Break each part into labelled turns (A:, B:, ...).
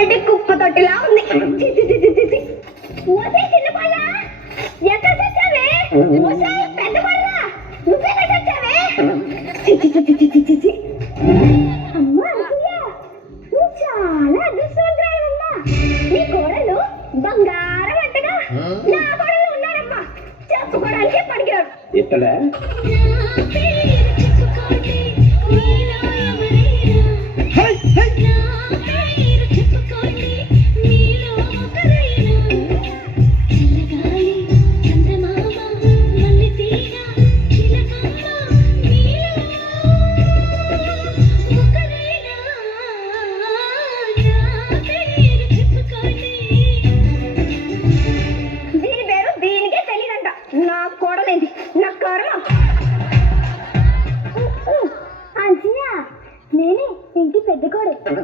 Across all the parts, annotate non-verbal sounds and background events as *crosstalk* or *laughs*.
A: Municipality కుప్ప తొట్టిలా ఉంది. ఓసే చిన్న పళ్ళ ఎక్కడ చచ్చావే ఓసే పెద్ద పళ్ళ చచ్చావే. అమ్మా నువ్వు చాలా అదృష్టవంతురాలమ్మా నీ కోడలు బంగారం అంటగా నా కోడలు ఉన్నారమ్మా. చెప్పుకోవడానికి పనికిరాడు
B: ఇతడా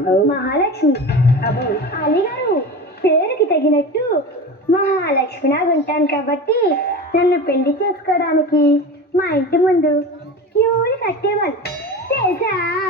A: మహాలక్ష్మి. అలీ గారు పేరుకి తగినట్టు మహాలక్ష్మిలాగా ఉంటాను కాబట్టి నన్ను పెళ్ళి చేసుకోవడానికి మా ఇంటి ముందు క్యూని కట్టేవాళ్ళు. తెలుసా?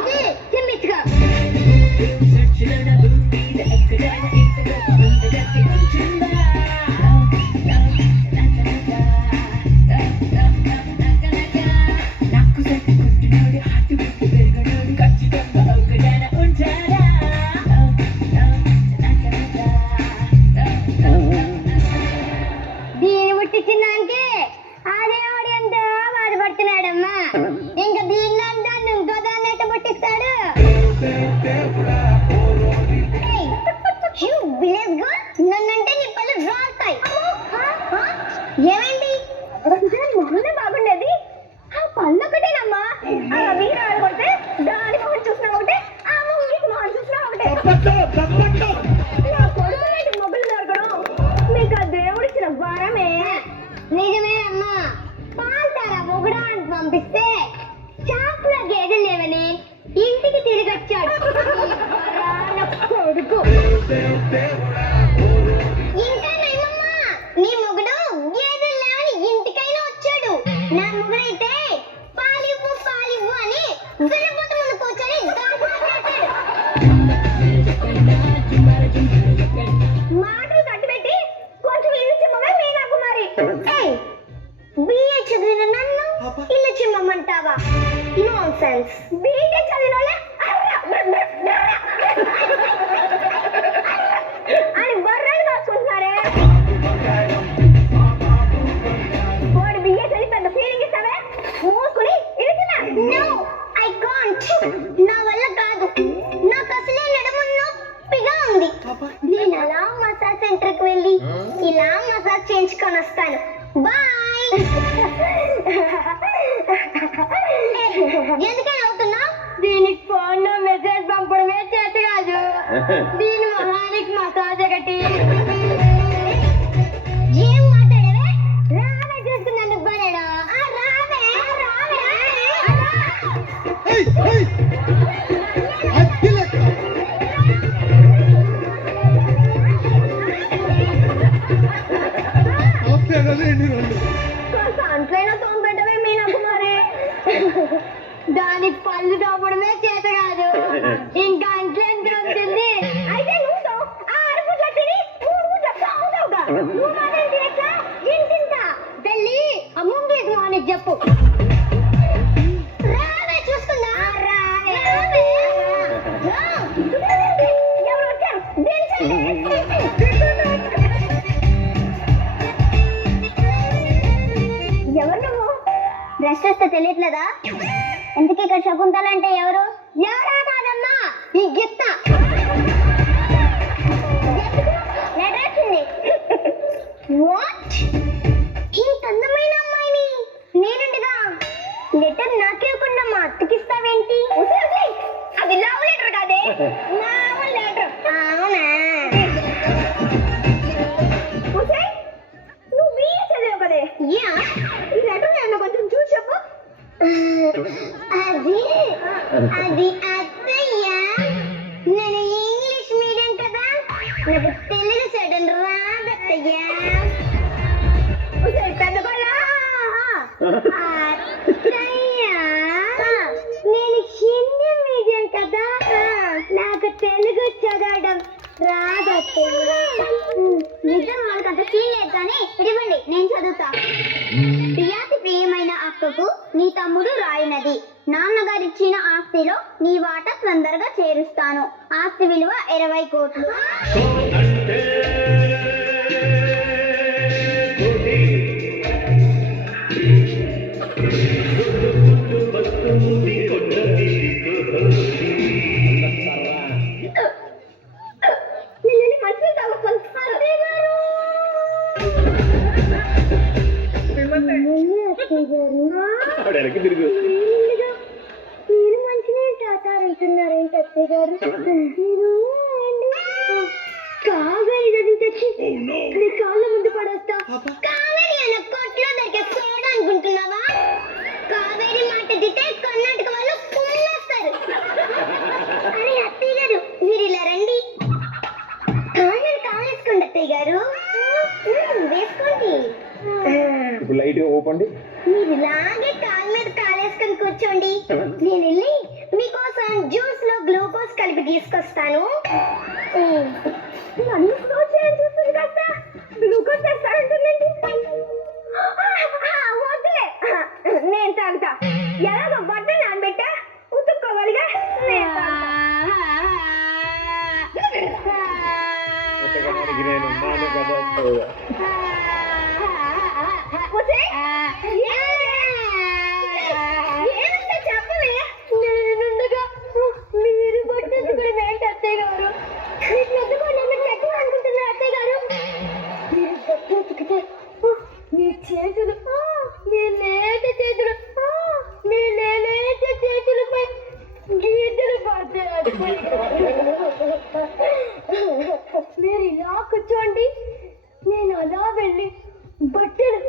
A: దాని నుంచి చిమ్మిచ్చుగా ఎంతో బాధపడుతున్నాడమ్మా. ఇంకా దీని పంపిస్తే షాప్లో గేదెలు లేవని ఇంటికి తిరిగి వచ్చాడు. కొడుకు. ఇంకా నయమమ్మా నీ మొగుడు గేదెలు లేవని ఇంటికైనా వచ్చాడు. నా మొగుడైతే పాలివ్వు పాలివ్వు అని దున్నపోతు ముందు కూర్చొని మాటలు కట్టిపెట్టి కొంచెం ఇల్లు చిమ్మగా మీనా కుమారి ఏయ్, బిఏ చదివిన నన్ను ఇల్లు చిమ్మమంటావా? సెన్స్ బీటెక్ చదివిన వాళ్ళే అర్ర, బ్ర, బ్ర, బ్ర. అని బర్రెలు కాసుకుంటున్నారే వాడు బిఏ చదివి పెద్ద ఫీలింగ్ ఇస్తావే? మూసుకుని ఇరికినా. నో ఐ కాంట్ నా వల్ల కాదు. నాకు అసలే నడుము నొప్పిగా ఉంది. నేను అలా మసాజ్ సెంటర్కి వెళ్ళి ఇలా మసాజ్ చేయించుకొని వస్తాను. బాయ్ ఎందుకని అవుతున్నా దీనికి ఫోన్లో మెసేజ్ పంపడమే చేత కాదు. *laughs* దీని మొహానికి మసాజ్ ఒకటి.
B: అది
A: అది అత్తయ్య. నేను ఇంగ్లీష్ మీడియం కదా. నాకు తెలుగు చదవడం రాదత్తయ్య ఉసేయ్, పెద్ద ఆస్తి విలువ ఇరవై కోట్లు. గారు మీరు కావేరి నది తెచ్చి. నీ కాళ్ళ ముందు పడేస్తా. కావేరి అన్న కొట్లో దొరికే సోడా అనుకుంటున్నావా? కావేరి మాట దితే కర్ణాటక వాళ్ళు కుమ్మేస్తారు. అరే అత్తయ్య గారు మీరు ఇలా రండి. కాళ్ళని కాలేసుకోండి అత్తయ్య గారు. ఉమ్, వేసుకోండి.
B: ఇప్పుడు లైట్ ఓపండి
A: మీరు ఇలాగే కాలు మీద కాలేసుకొని కూర్చోండి. నేను వెళ్ళి తీసుకొస్తాను వెళ్ళి బట్టలు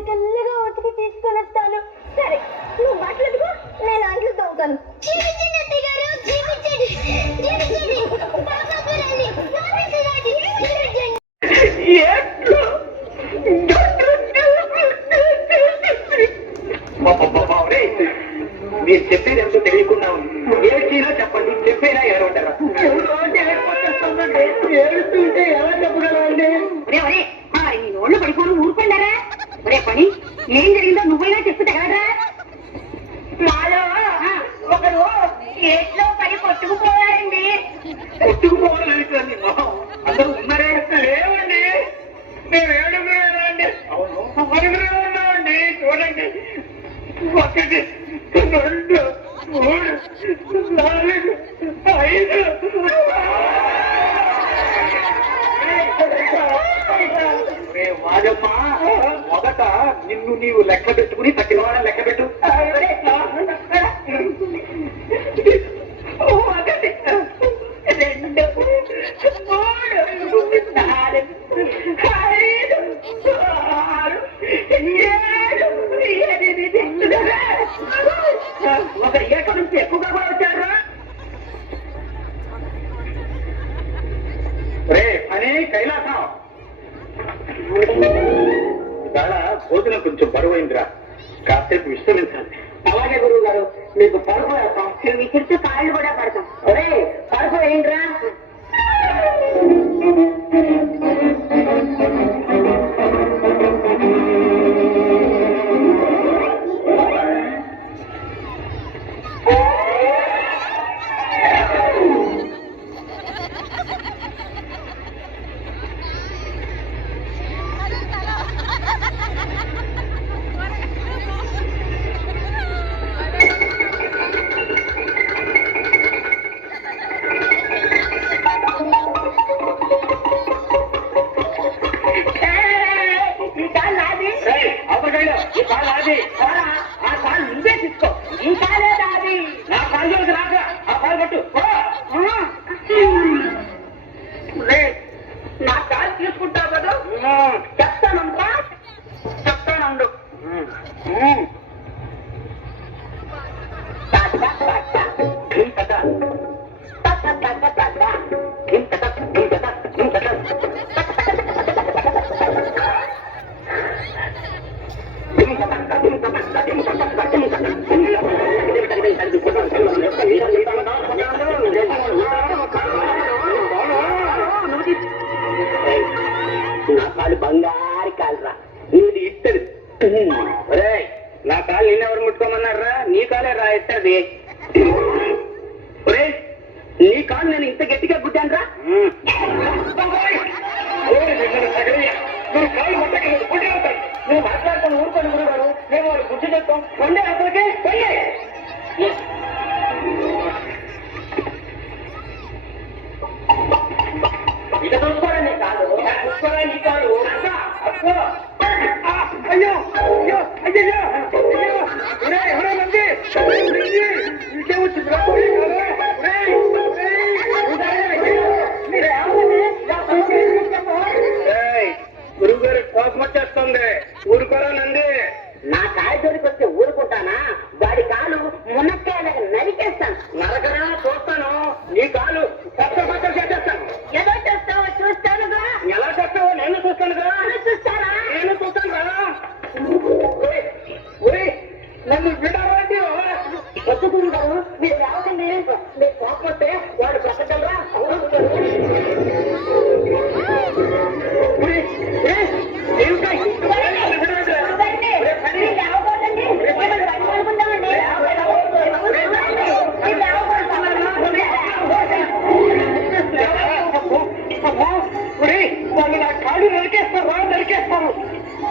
A: తెల్లగా ఉతికి తీసుకొని వస్తాను. సరే నువ్వు బట్టలు నేను అంట్లు తవ్వుతాను
C: మీరు చెప్పేది ఎంతో తెలియకుండా ఏ చెప్పండి చెప్పేనా ఎవరుంటారా ఏడుస్తుంటే ఎలా చెప్పగలండి
D: మరి మీ నోళ్ళు పడిపోను ఊరుకున్నారా ఒరే పని ఏం జరిగిందో నువ్వైనా చెప్పు తగలరా?
C: మాలో ఒకరు ఏట్లో పడి కొట్టుకుపోయారండి. మొహం అందరూ ఉన్నారే? లేవండి. మేము ఏడుగురేనండి అవును. ఆరుగురే ఉన్నామండి చూడండి. ఒకటి రెండు మూడు నాలుగు ఐదు. రే వాజమ్మ నిన్ను నీవు లెక్క పెట్టుకుని తగ్గిన వాళ్ళని లెక్క పెట్టు. ఒక ఏక నుంచి ఎక్కువగా కూడా వచ్చారా రే అని కైలాసం. భోజనం కొంచెం బరువైందిరా. కాసేపు విశ్రమించాలి. అలాగే గురువు గారు మీకు పరుపు వేస్తాం.
D: మీ చుట్టూ కాళ్ళు కూడా పడతాం.
C: ఒరే పరుపు వేయండిరా. సార్ ఆ సార్ నీ కాలు నేను ఇంత గట్టిగా గుట్టాను రా నువ్వు కాలు ముట్టకలేదు గుడ్డి అవుతాయి నువ్వు మాట్లాడుతున్న ఊరుకొని గురుగారు మేము వాళ్ళు గుర్తు చెప్తాం కొండే అసలుకే పొయ్యే ఇక చూసుకోరా నీ కాలు చూసుకోరా నీ కాలు అక్క, అక్క. ఆ, అయ్యో అయ్యో అయ్యో అయ్యో ఒరే ఒరే నంది నన్ను విడవండి వద్దు మీరు రావకండి. మీరు కోపం వస్తే వాడు బ్రతకగలరా.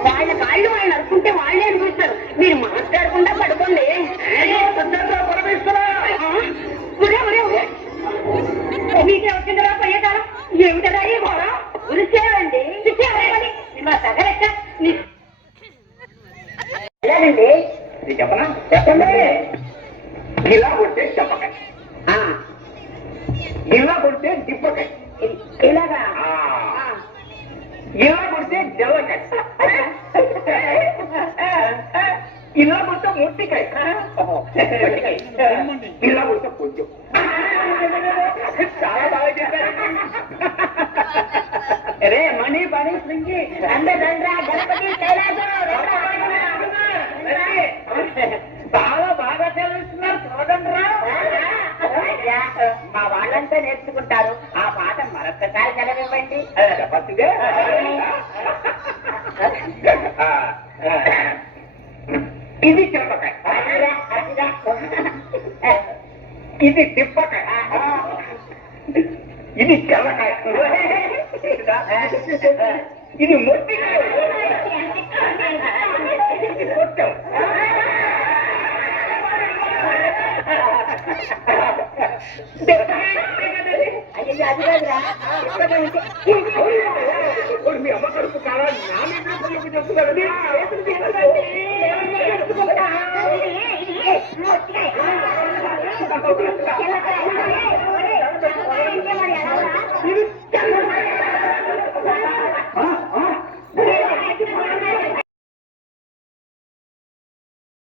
C: వాళ్ళ కాళ్ళు
D: వాళ్ళు అనుకుంటే వాళ్ళే అనిపిస్తారు మీరు మాట్లాడకుండా పడుకోండి. మీకే వచ్చిందిరా పోయే కాలం ఏమిటదా ఈ ఘోర? ఉరిసేవండి మా
C: నీకు చెప్పనా? చెప్పండి. ఇలా కొడితే చెప్పకాయ ఇలా కొడితే దిప్పకాయ
D: ఇలాగా?
C: ఆ. ఇలా కొడితే జల్లకాయ ఇలా కొడితే ముట్టికాయ పట్టికాయ. ఇలా కొడితే కొంచెం చాలా బాగా చెప్పారు రే మణి పని శృంగి
A: అందరండ్రా గణపతి కైలాసం
C: చాలా బాగా చదివిస్తున్నారు చూడండి
D: మా వాళ్ళంతా నేర్చుకుంటారు. ఆ పాట మరొకసారి చదివివ్వండి.
C: చెప్పచ్చుగా ఇది చెప్పకాయ. ఇది తిప్పకాయ. ఇది చెల్లకాయ ఇది మొట్టికాయ ఇది మీ అమ్మ కడుపు కాలా నా మీద పిల్లలకు చెప్తున్నారు ఇది